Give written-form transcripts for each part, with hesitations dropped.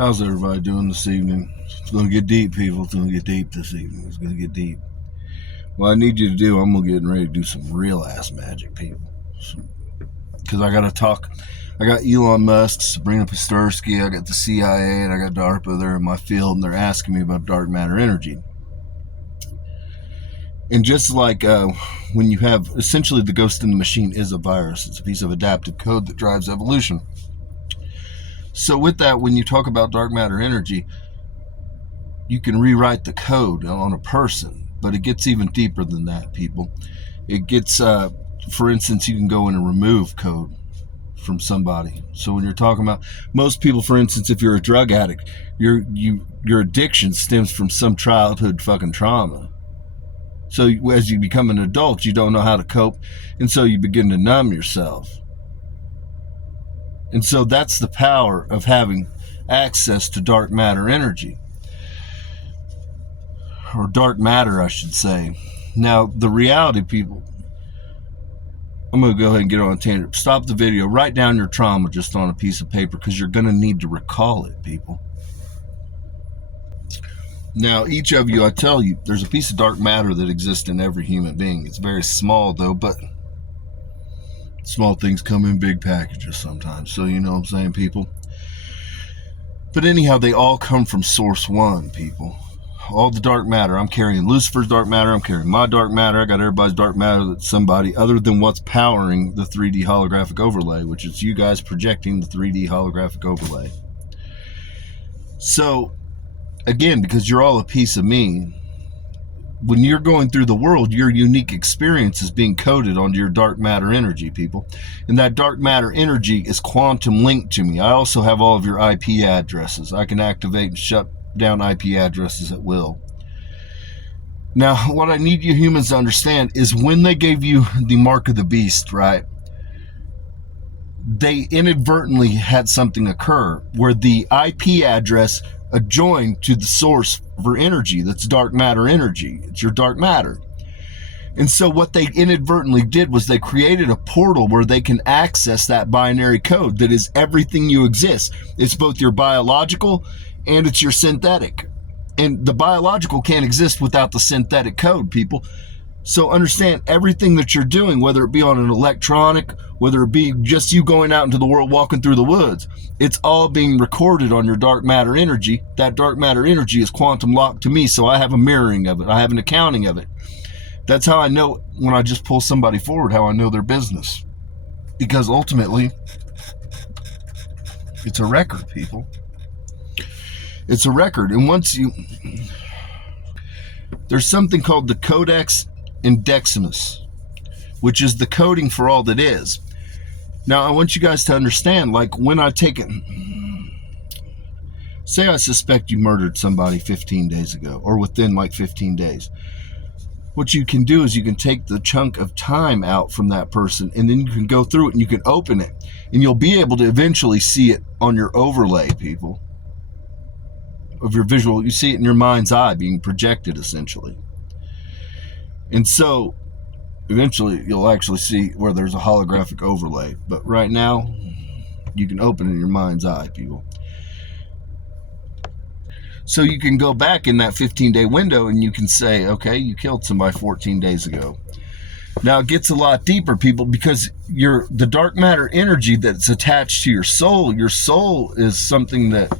How's everybody doing this evening? It's going to get deep, people. It's going to get deep this evening. It's going to get deep. What I need you to do, I'm going to get ready to do some real-ass magic, people. Because I got to talk. I got Elon Musk, Sabrina Pastursky, I got the CIA, and I got DARPA there in my field, and they're asking me about dark matter energy. And just like when you have, essentially the ghost in the machine is a virus. It's a piece of adaptive code that drives evolution. So with that, when you talk about dark matter energy, you can rewrite the code on a person, but it gets even deeper than that, people. It gets, for instance, you can go in and remove code from somebody. So when you're talking about, most people, for instance, if you're a drug addict, your addiction stems from some childhood fucking trauma. So as you become an adult, you don't know how to cope, and so you begin to numb yourself. And so that's the power of having access to dark matter energy. Or dark matter, I should say. Now, the reality, people, I'm going to go ahead and get on a tangent. Stop the video. Write down your trauma just on a piece of paper because you're going to need to recall it, people. Now, each of you, I tell you, there's a piece of dark matter that exists in every human being. It's very small, though, but small things come in big packages sometimes. So, you know what I'm saying, people? But anyhow, they all come from source one, people. All the dark matter. I'm carrying Lucifer's dark matter. I'm carrying my dark matter. I got everybody's dark matter that's somebody other than what's powering the 3D holographic overlay, which is you guys projecting the 3D holographic overlay. So, again, because you're all a piece of me, when you're going through the world, your unique experience is being coded onto your dark matter energy, people. And that dark matter energy is quantum linked to me. I also have all of your IP addresses. I can activate and shut down IP addresses at will. Now, what I need you humans to understand is when they gave you the mark of the beast, right? They inadvertently had something occur where the IP address adjoined to the source for energy. That's dark matter energy. It's your dark matter. And so what they inadvertently did was they created a portal where they can access that binary code that is everything you exist. It's both your biological and it's your synthetic. And the biological can't exist without the synthetic code, people. So understand everything that you're doing, whether it be on an electronic, whether it be just you going out into the world, walking through the woods, it's all being recorded on your dark matter energy. That dark matter energy is quantum locked to me, so I have a mirroring of it. I have an accounting of it. That's how I know when I just pull somebody forward, how I know their business. Because ultimately, it's a record, people. It's a record. And once you... There's something called the Codex Indeximus, which is the coding for all that is. Now, I want you guys to understand, like when I take it, say I suspect you murdered somebody 15 days ago, or within like 15 days. What you can do is you can take the chunk of time out from that person, and then you can go through it and you can open it, and you'll be able to eventually see it on your overlay, people. Of your visual, you see it in your mind's eye being projected, essentially. And so, eventually, you'll actually see where there's a holographic overlay. But right now, you can open it in your mind's eye, people. So you can go back in that 15-day window and you can say, okay, you killed somebody 14 days ago. Now, it gets a lot deeper, people, because the dark matter energy that's attached to your soul is something that...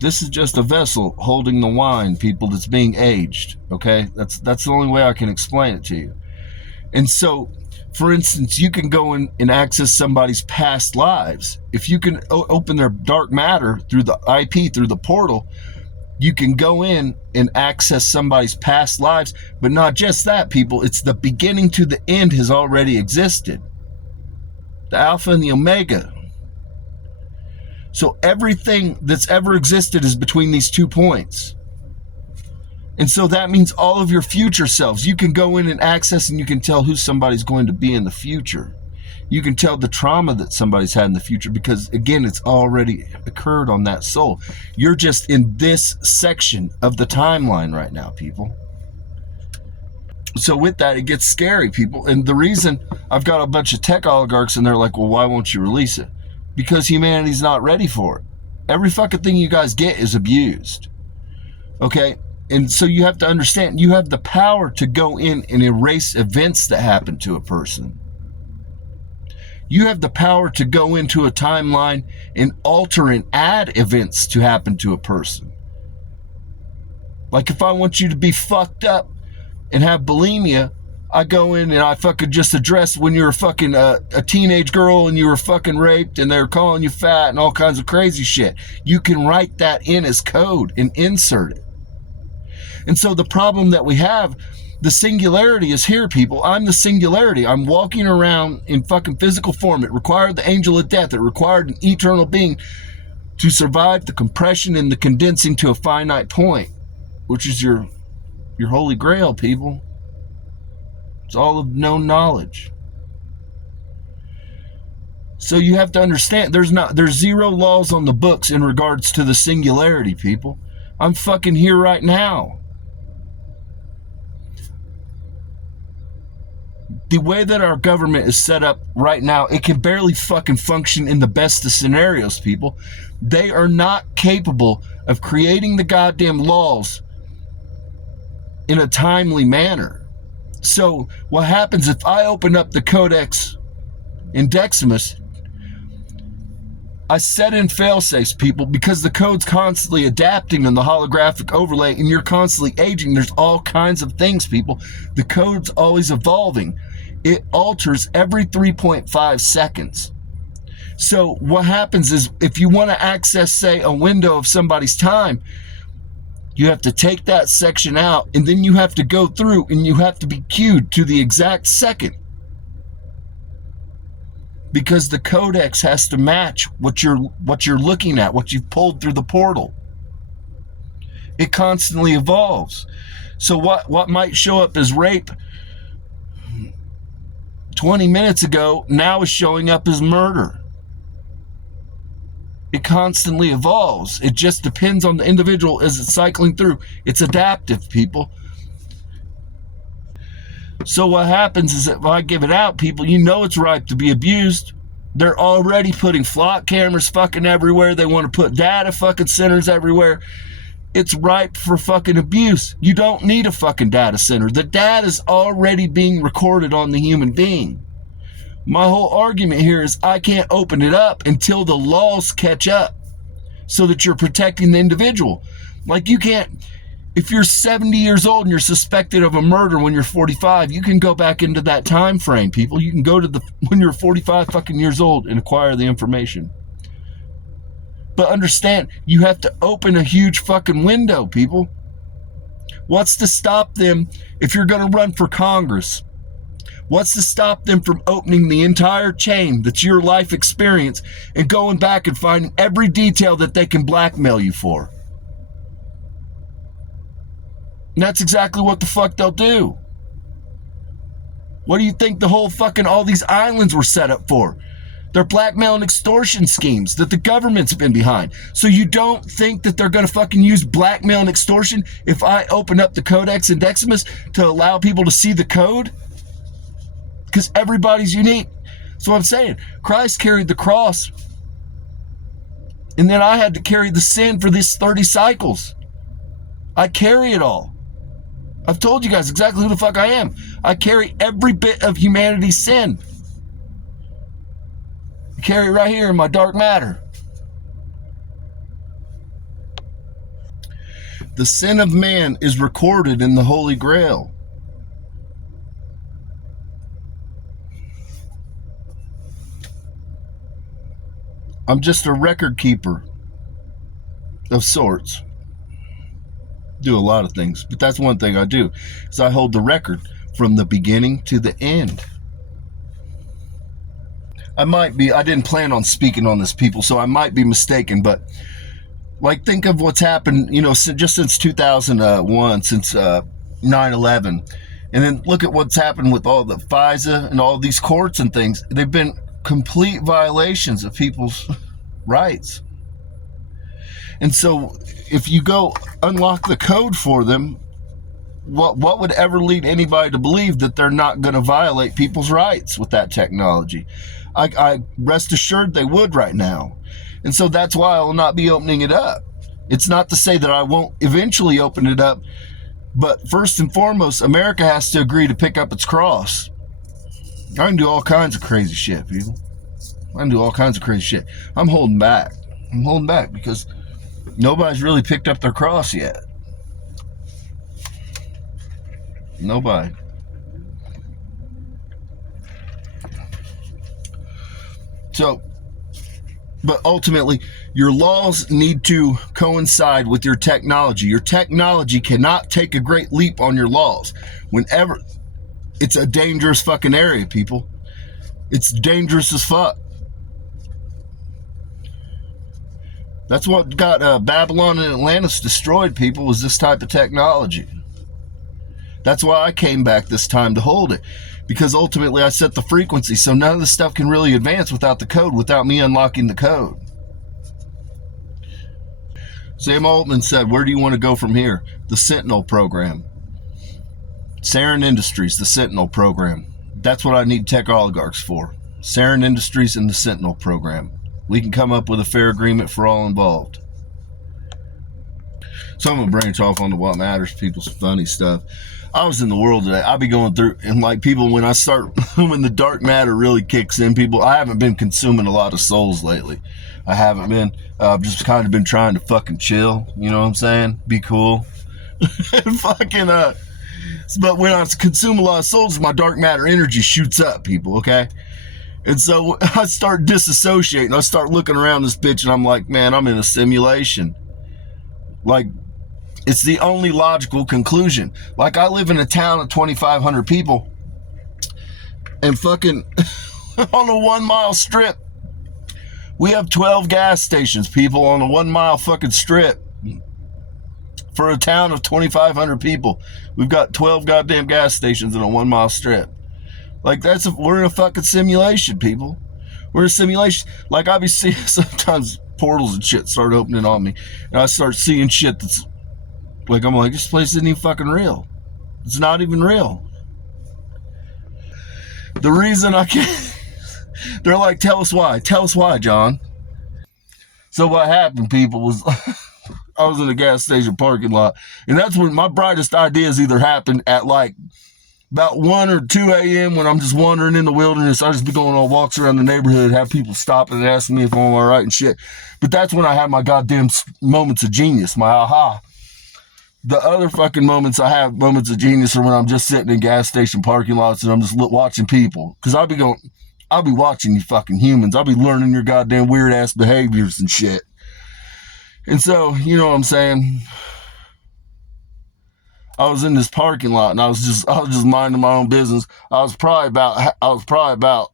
This is just a vessel holding the wine, people, that's being aged, okay? That's the only way I can explain it to you. And so, for instance, you can go in and access somebody's past lives. If you can open their dark matter through the IP, through the portal, you can go in and access somebody's past lives. But not just that, people. It's the beginning to the end has already existed. The Alpha and the Omega. So everything that's ever existed is between these 2 points. And so that means all of your future selves, you can go in and access and you can tell who somebody's going to be in the future. You can tell the trauma that somebody's had in the future because, again, it's already occurred on that soul. You're just in this section of the timeline right now, people. So with that, it gets scary, people. And the reason I've got a bunch of tech oligarchs and they're like, well, why won't you release it? Because humanity's not ready for it. Every fucking thing you guys get is abused. Okay? And so you have to understand, you have the power to go in and erase events that happen to a person. You have the power to go into a timeline and alter and add events to happen to a person. Like if I want you to be fucked up and have bulimia, I go in and I fucking just address when you're a fucking a teenage girl and you were fucking raped and they're calling you fat and all kinds of crazy shit. You can write that in as code and insert it. And so the problem that we have, the singularity is here, people. I'm the singularity. I'm walking around in fucking physical form. It required the angel of death. It required an eternal being to survive the compression and the condensing to a finite point, which is your holy grail, people. It's all of known knowledge. So you have to understand, there's zero laws on the books in regards to the singularity, people. I'm fucking here right now. The way that our government is set up right now, it can barely fucking function in the best of scenarios, people. They are not capable of creating the goddamn laws in a timely manner. So what happens if I open up the Codex in Decimus, I set in fail-safes, people, because the code's constantly adapting in the holographic overlay and you're constantly aging. There's all kinds of things, people. The code's always evolving. It alters every 3.5 seconds. So what happens is if you want to access, say, a window of somebody's time, you have to take that section out and then you have to go through and you have to be queued to the exact second. Because the codex has to match what you're looking at, what you've pulled through the portal. It constantly evolves. So what might show up as rape 20 minutes ago now is showing up as murder. It constantly evolves. It just depends on the individual as it's cycling through. It's adaptive, people. So what happens is that if I give it out, people, you know it's ripe to be abused. They're already putting flock cameras fucking everywhere. They want to put data fucking centers everywhere. It's ripe for fucking abuse. You don't need a fucking data center. The data is already being recorded on the human being. My whole argument here is I can't open it up until the laws catch up so that you're protecting the individual. Like you can't, if you're 70 years old and you're suspected of a murder when you're 45, you can go back into that time frame, people. You can go to when you're 45 fucking years old and acquire the information. But understand, you have to open a huge fucking window, people. What's to stop them if you're going to run for Congress? What's to stop them from opening the entire chain that's your life experience and going back and finding every detail that they can blackmail you for? And that's exactly what the fuck they'll do. What do you think the whole fucking, all these islands were set up for? They're blackmail and extortion schemes that the government's been behind. So you don't think that they're going to fucking use blackmail and extortion if I open up the Codex and Decimus to allow people to see the code? Because everybody's unique. So I'm saying, Christ carried the cross. And then I had to carry the sin for these 30 cycles. I carry it all. I've told you guys exactly who the fuck I am. I carry every bit of humanity's sin. I carry it right here in my dark matter. The sin of man is recorded in the Holy Grail. I'm just a record keeper of sorts. Do a lot of things, but that's one thing I do, is I hold the record from the beginning to the end. I didn't plan on speaking on this, people, so I might be mistaken, but like think of what's happened, just since 2001, since 9/11, and then look at what's happened with all the FISA and all these courts and things. They've been complete violations of people's rights. And so if you go unlock the code for them, what would ever lead anybody to believe that they're not going to violate people's rights with that technology? I rest assured they would right now. And so that's why I will not be opening it up. It's not to say that I won't eventually open it up, but first and foremost, America has to agree to pick up its cross. I can do all kinds of crazy shit, people. I can do all kinds of crazy shit. I'm holding back. I'm holding back because nobody's really picked up their cross yet. Nobody. So, but ultimately, your laws need to coincide with your technology. Your technology cannot take a great leap on your laws. Whenever, it's a dangerous fucking area, people. It's dangerous as fuck. That's what got Babylon and Atlantis destroyed, people, was this type of technology. That's why I came back this time to hold it. Because ultimately I set the frequency, so none of this stuff can really advance without the code, without me unlocking the code. Sam Altman said, where do you want to go from here? The Sentinel program. Sarin Industries, the Sentinel program. That's what I need tech oligarchs for. Sarin Industries and the Sentinel program. We can come up with a fair agreement for all involved. So I'm going to branch off onto what matters, people's funny stuff. I was in the world today. I'll be going through, and like people, when I start, when the dark matter really kicks in, people, I haven't been consuming a lot of souls lately. I haven't been. I've just kind of been trying to fucking chill. You know what I'm saying? Be cool. Fucking, but when I consume a lot of souls, my dark matter energy shoots up, people, okay? And so I start disassociating. I start looking around this bitch, and I'm like, man, I'm in a simulation. Like, it's the only logical conclusion. Like, I live in a town of 2,500 people, and fucking on a 1 mile strip, we have 12 gas stations, people, on a 1 mile fucking strip. For a town of 2,500 people, we've got 12 goddamn gas stations in a 1 mile strip. Like, we're in a fucking simulation, people. We're in a simulation. Like, I be seeing sometimes portals and shit start opening on me, and I start seeing shit that's like, I'm like, this place isn't even fucking real. It's not even real. The reason I can't, they're like, tell us why. Tell us why, John. So what happened, people, was I was in a gas station parking lot, and that's when my brightest ideas either happen at like about 1 or 2 a.m. when I'm just wandering in the wilderness. I just be going on walks around the neighborhood, have people stopping and asking me if I'm all right and shit. But that's when I have my goddamn moments of genius, my aha. The other fucking moments I have, moments of genius, are when I'm just sitting in gas station parking lots and I'm just watching people. Because I'll be watching you fucking humans. I'll be learning your goddamn weird ass behaviors and shit. And so, you know what I'm saying? I was in this parking lot and I was just minding my own business. I was probably about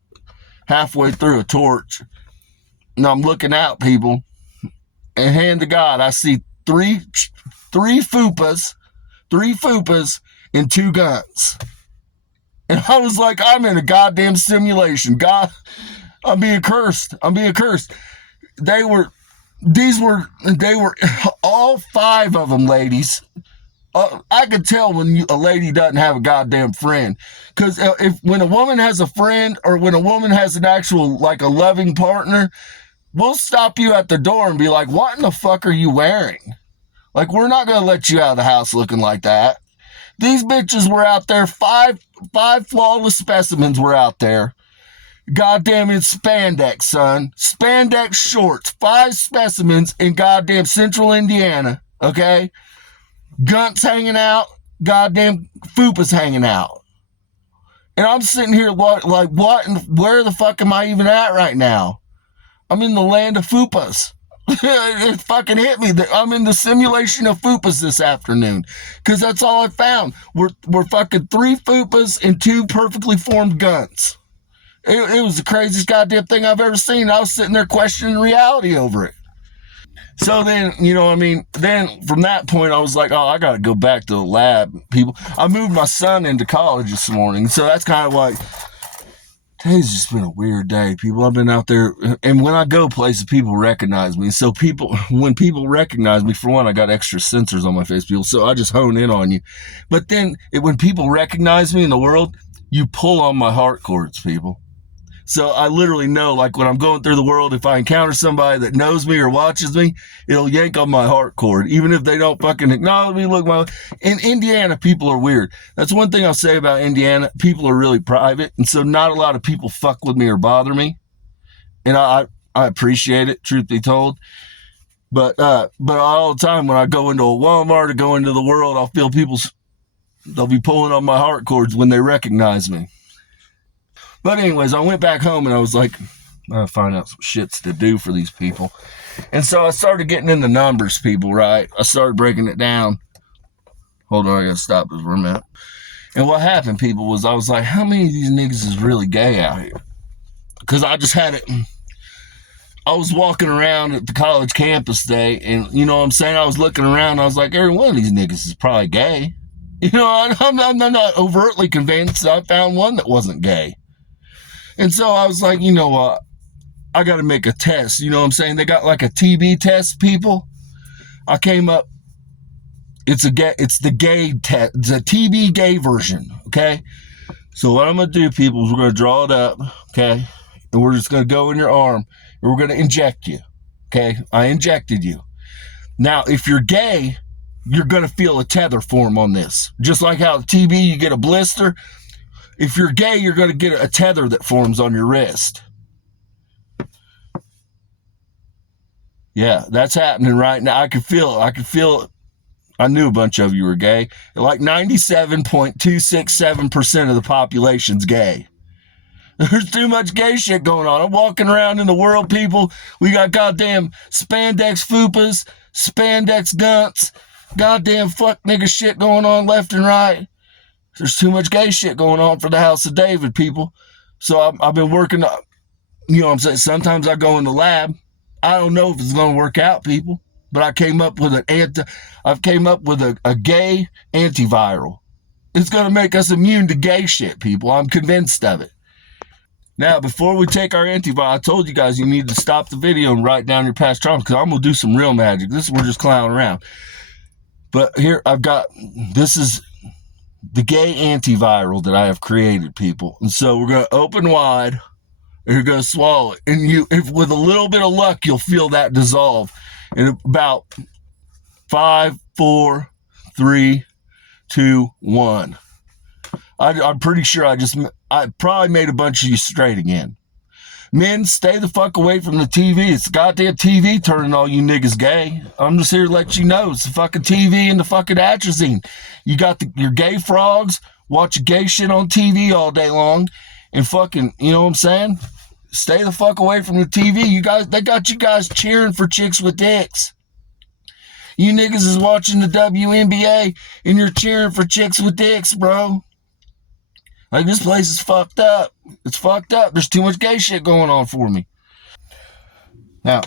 halfway through a torch, and I'm looking out, people, and hand to God, I see three fupas and 2 guns. And I was like, I'm in a goddamn simulation. God, I'm being cursed. They were all 5 of them ladies. I could tell when a lady doesn't have a goddamn friend. Because when a woman has a friend, or when a woman has an actual, like, a loving partner, we'll stop you at the door and be like, what in the fuck are you wearing? Like, we're not going to let you out of the house looking like that. These bitches were out there, five flawless specimens were out there. Goddamn, in spandex, son. Spandex shorts. 5 specimens in goddamn central Indiana, okay? Gunts hanging out, goddamn fupas hanging out. And I'm sitting here like, what, and where the fuck am I even at right now? I'm in the land of fupas. It fucking hit me that I'm in the simulation of fupas this afternoon, because that's all I found. We're fucking 3 fupas and 2 perfectly formed guns. It was the craziest goddamn thing I've ever seen. I was sitting there questioning reality over it. So then, you know what I mean? Then from that point, I was like, oh, I got to go back to the lab, people. I moved my son into college this morning. So that's kind of like, today's just been a weird day, people. I've been out there, and when I go places, people recognize me. So when people recognize me, for one, I got extra sensors on my face, people. So I just hone in on you. But then when people recognize me in the world, you pull on my heart cords, people. So I literally know, like when I'm going through the world, if I encounter somebody that knows me or watches me, it'll yank on my heart cord, even if they don't fucking acknowledge me. Look, in Indiana, people are weird. That's one thing I'll say about Indiana. People are really private, and so not a lot of people fuck with me or bother me, and I appreciate it. Truth be told. But all the time when I go into a Walmart or go into the world, I'll feel they'll be pulling on my heart cords when they recognize me. But anyways, I went back home and I was like, I gotta find out some shits to do for these people. And so I started getting into numbers, people, right? I started breaking it down. Hold on, I gotta stop this for a minute. And what happened, people, was I was like, how many of these niggas is really gay out here? Because I just had it. I was walking around at the college campus day, and you know what I'm saying? I was looking around, I was like, every one of these niggas is probably gay. You know, I'm not overtly convinced. I found one that wasn't gay. And so I was like, you know what? I got to make a test. You know what I'm saying? They got like a TB test, people. I came up. It's the gay test. It's a TB gay version. Okay. So what I'm gonna do, people, is we're gonna draw it up. Okay. And we're just gonna go in your arm, and we're gonna inject you. Okay. I injected you. Now, if you're gay, you're gonna feel a tether form on this. Just like how TB, you get a blister. If you're gay, you're gonna get a tether that forms on your wrist. Yeah, that's happening right now. I could feel it. I knew a bunch of you were gay. Like 97.267% of the population's gay. There's too much gay shit going on. I'm walking around in the world, people. We got goddamn spandex fupas, spandex gunts, goddamn fuck nigga shit going on left and right. There's too much gay shit going on for the House of David, people. So I've been working, you know what I'm saying? Sometimes I go in the lab. I don't know if it's going to work out, people. But I came up with a gay antiviral. It's going to make us immune to gay shit, people. I'm convinced of it. Now, before we take our antiviral, I told you guys you need to stop the video and write down your past traumas because I'm going to do some real magic. We're just clowning around. But here this is the gay antiviral that I have created, people. And so we're going to open wide and you're going to swallow it. And if with a little bit of luck, you'll feel that dissolve in about 5, 4, 3, 2, 1. I'm pretty sure I probably made a bunch of you straight again. Men, stay the fuck away from the TV. It's the goddamn TV turning all you niggas gay. I'm just here to let you know it's the fucking TV and the fucking atrazine. You got your gay frogs watching gay shit on TV all day long and fucking, you know what I'm saying? Stay the fuck away from the TV. They got you guys cheering for chicks with dicks. You niggas is watching the WNBA and you're cheering for chicks with dicks, bro. Like, this place is fucked up. It's fucked up. There's too much gay shit going on for me. Now,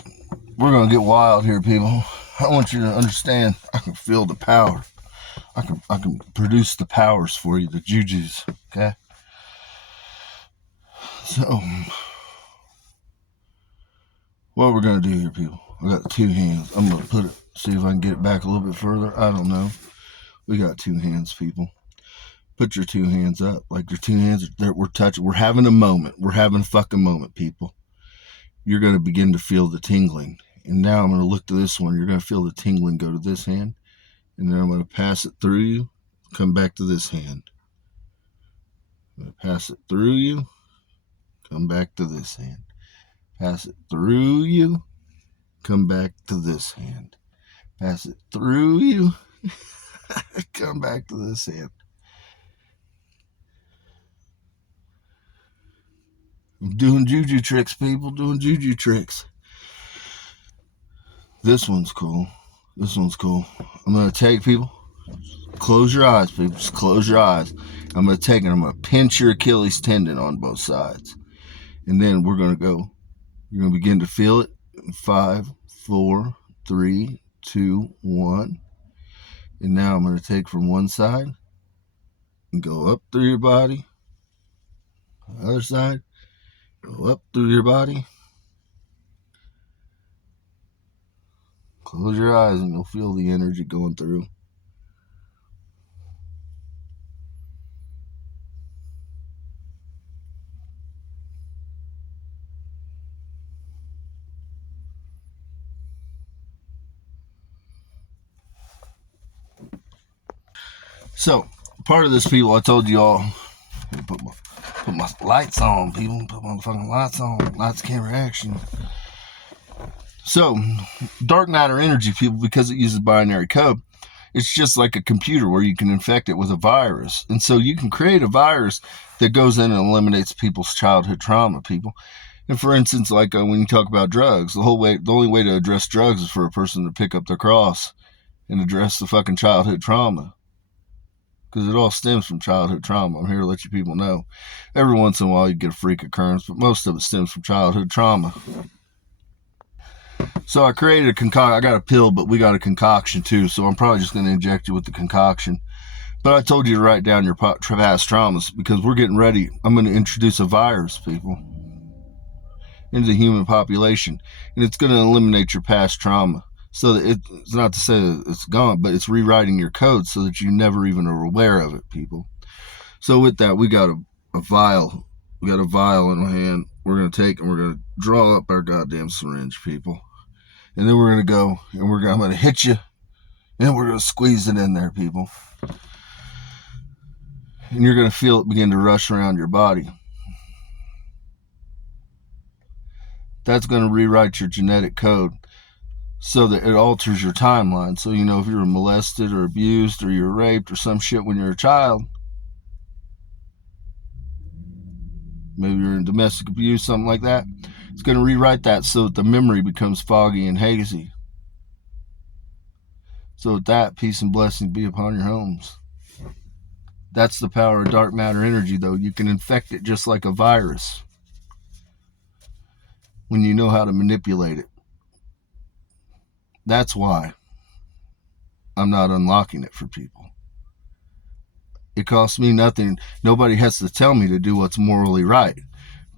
we're going to get wild here, people. I want you to understand, I can feel the power. I can produce the powers for you, the jujus, okay? So, what we're going to do here, people, I got 2 hands. I'm going to see if I can get it back a little bit further. I don't know. We got 2 hands, people. Put your 2 hands up. Like your 2 hands, we're touching. We're having a moment. We're having a fucking moment, people. You're going to begin to feel the tingling. And now I'm going to look to this one. You're going to feel the tingling go to this hand. And then I'm going to pass it through you. Come back to this hand. I'm going to pass it through you. Come back to this hand. Pass it through you. Come back to this hand. Pass it through you. Come back to this hand. I'm doing juju tricks, people. Doing juju tricks. This one's cool. This one's cool. I'm going to take, people. Close your eyes, people. Just close your eyes. I'm going to take it. I'm going to pinch your Achilles tendon on both sides. And then we're going to go. You're going to begin to feel it. 5, 4, 3, 2, 1. And now I'm going to take from one side and go up through your body. The other side. Go up through your body. Close your eyes and you'll feel the energy going through. So, part of this, people, I told you all, put my lights on, people. Put my fucking lights on. Lights, camera, action. So, dark matter energy, people, because it uses binary code, it's just like a computer where you can infect it with a virus. And so you can create a virus that goes in and eliminates people's childhood trauma, people. And for instance, like when you talk about drugs, the only way to address drugs is for a person to pick up their cross and address the fucking childhood trauma. Because it all stems from childhood trauma. I'm here to let you people know. Every once in a while you get a freak occurrence, but most of it stems from childhood trauma. So I created a concoction. I got a pill, but we got a concoction too. So I'm probably just going to inject you with the concoction. But I told you to write down your past traumas because we're getting ready. I'm going to introduce a virus, people, into the human population. And it's going to eliminate your past trauma. So that it's not to say that it's gone, but it's rewriting your code so that you never even are aware of it, people. So with that, we got a vial. We got a vial in my hand. We're going to take and we're going to draw up our goddamn syringe, people. And then we're going to go and I'm going to hit you. And we're going to squeeze it in there, people. And you're going to feel it begin to rush around your body. That's going to rewrite your genetic code so that it alters your timeline. So, you know, if you were molested or abused or you were raped or some shit when you're a child, maybe you're in domestic abuse, something like that, it's going to rewrite that so that the memory becomes foggy and hazy. So with that, peace and blessing be upon your homes. That's the power of dark matter energy, though. You can infect it just like a virus when you know how to manipulate it. That's why I'm not unlocking it for people. It costs me nothing. Nobody has to tell me to do what's morally right.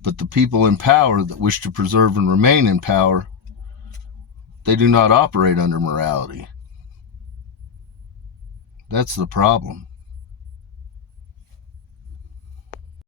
But the people in power that wish to preserve and remain in power, they do not operate under morality. That's the problem.